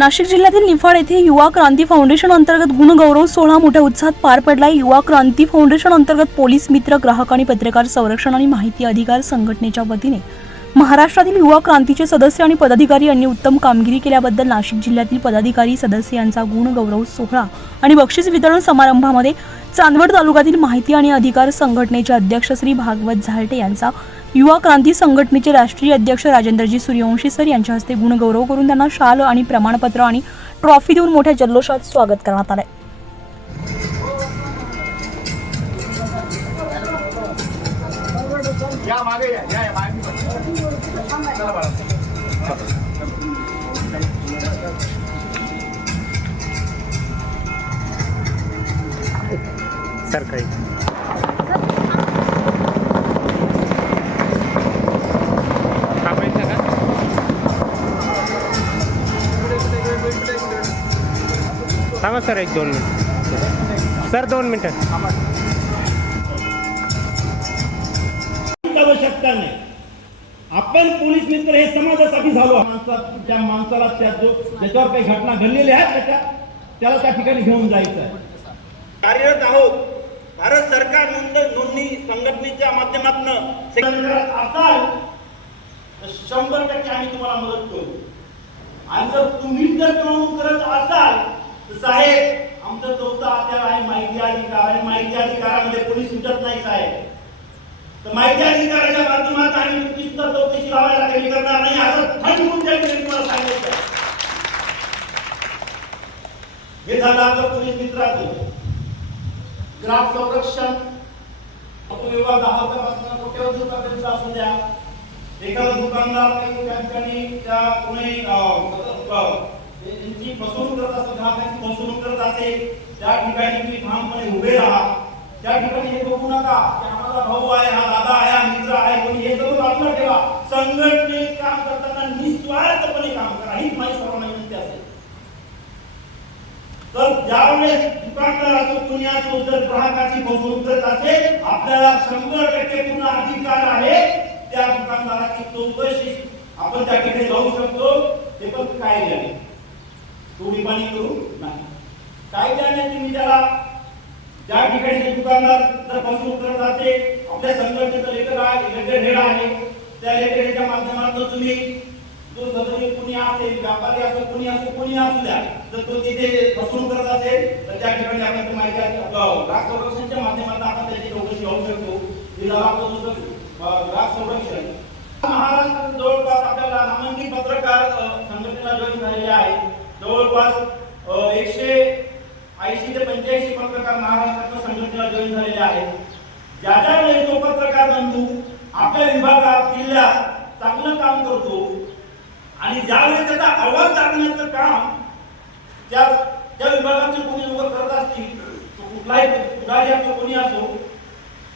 नाशिक जिल्ह्यातील निफाड येथे युवा क्रांती फाउंडेशन अंतर्गत गुणगौरव सोहळा मोठ्या उत्साहात पार पडला युवा क्रांती फाउंडेशन अंतर्गत पोलीस मित्र ग्राहक आणि पत्रकार संरक्षण आणि माहिती अधिकार संघटनेच्या वतीने महाराष्ट्रातील युवा क्रांतीचे सदस्य आणि पदाधिकारी यांनी उत्तम कामगिरी केल्याबद्दल नाशिक जिल्ह्यातील पदाधिकारी सदस्य यांचा गुणगौरव सोहळा आणि बक्षीस वितरण समारंभामध्ये चांदवड तालुक्यातील माहिती आणि अधिकार संघटनेचे अध्यक्ष श्री भागवत झालटे यांचा युवा क्रांती संघटनेचे राष्ट्रीय अध्यक्ष राजेंद्रजी सूर्यवंशी सर यांच्या हस्ते गुणगौरव करून त्यांना शाल आणि प्रमाणपत्र आणि ट्रॉफी देऊन मोठ्या जल्लोषात स्वागत करण्यात आले सर काही थांबा सर एक दोन मिनिट. सर दोन मिनटं. आवश्यकता नाही आपण पोलीस मित्र हे समाजासाठी झालो त्या माणसाला त्या जो ज्याच्यावर काही घटना घडलेल्या आहेत त्याच्या त्याला त्या ठिकाणी घेऊन जायचं आहे. कार्यरत आहोत. भारत सरकार नोंद नोंदणी संघटनेच्या माध्यमातून असाल तर शंभर टक्के आम्ही तुम्हाला मदत करू. आणि जर तुम्ही जर नोंद करत असाल तर साहेब आमचं चौथा हत्यार आहे माहिती अधिकार आणि माहिती अधिकारामध्ये कोणी सुटत नाही साहेब. तर माहिती अधिकाराच्या माध्यमात आणि तुमची सुद्धा चौकशी लावायला काही करणार नाही असं ठणकून त्या तुम्हाला सांगायचं हे झालं आपलं पोलीस मित्राचं. ग्राहक संरक्षण उपविभाग आहोतापासून कुठेवर रुपयापर्यंत असू द्या. एखादा दुकानदार काही त्या ठिकाणी त्या कोणी त्यांची फसवणूक करत असेल फसवणूक करत असेल त्या ठिकाणी तुम्ही ठामपणे उभे राहा. त्या ठिकाणी हे बघू नका की आम्हाला भाऊ आहे हा दादा आहे हा मित्र आहे कोणी हे सगळं बाजूला ठेवा. संघटनेत काम करताना निस्वार्थपणे काम करा. हीच माझी सर्वांना विनंती असेल. तर ज्यावेळेस दुकानदार असो कोणी असो जर ग्राहकाची फसवणूक करत असेल आपल्याला शंभर टक्के पूर्ण अधिकार आहे त्या दुकानदाराची चौकशी. आपण त्या ठिकाणी जाऊ शकतो. ते पण काय झाले पाणी करू नाही. कायद्याने तुम्ही त्याला ज्या ठिकाणी ते दुकानदार जर फसवणूक करत असेल आपल्या संघटनेचं लेटर आहे लेटर हेड आहे त्या लेटर माध्यमातून तुम्ही जो सदस्य कुणी असेल व्यापारी असो कुणी असो कुणी असू द्या जर तो तिथे फसवणूक करत असेल तर त्या ठिकाणी आपण माहिती आहे, ग्राहक संरक्षणच्या माध्यमातून आपण त्याची चौकशी होऊ शकतो. हे ग्राहक संरक्षण. महाराष्ट्रात जवळपास आपल्याला नामांकित पत्रकार संघटनेला जॉईन झालेले आहे जवळपास एकशे ऐंशी ते पंच्याऐंशी पत्रकार महाराष्ट्रातल्या संघटनेला जॉईन झालेले आहेत. ज्या ज्या वेळेस तो पत्रकार बंधू आपल्या विभागात जिल्ह्यात चांगलं काम करतो. आणि ज्यावेळेस त्याचा आवाज टाकण्याचं काम त्या त्या विभागाचे कोणी लोक करत असतील तो कुठलाही पुढारी असो कोणी असो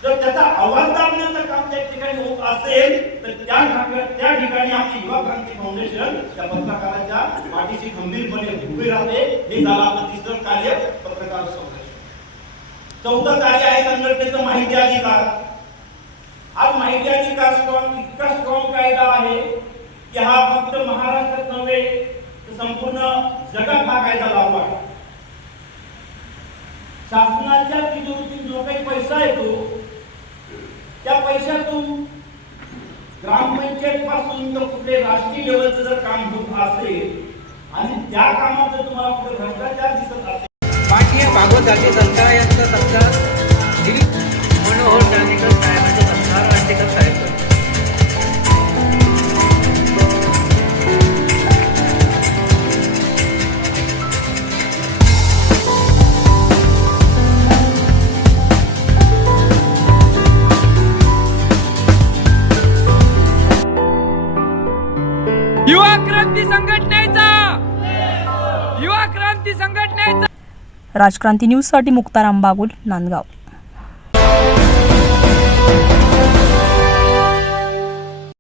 जर त्याचा आवाज दाबण्याचं काम त्या ठिकाणी होत असेल तर त्या ठिकाणी त्या ठिकाणी आपली युवा क्रांती फाउंडेशन त्या पत्रकाराच्या पाठीशी खंबीरपणे उभी राहते. हे झालं आपलं तिसरं कार्य पत्रकार संरक्षण चौथं कार्य आहे संघटनेचं माहिती अधिकार आज माहिती अधिकार स्ट्रॉंग इतका स्ट्रॉंग कायदा आहे की हा फक्त महाराष्ट्रात नव्हे तर संपूर्ण जगात हा कायदा लागू आहे. शासनाच्या तिजोरीतून जो काही पैसा येतो त्या पैशातून ग्रामपंचायत पासून तर कुठले राष्ट्रीय लेवलचं जर काम होत असेल आणि त्या कामात जर तुम्हाला कुठे भ्रष्टाचार दिसत असेल भागवत यांचा सत्कार दिलीप मनोहर चांदेकर साहेबांचा सत्कार राजशेखर साहेब करतात. युवा क्रांती क्रांती संघटनेचा राजक्रांती न्यूजसाठी मुक्ताराम बागुल नांदगाव.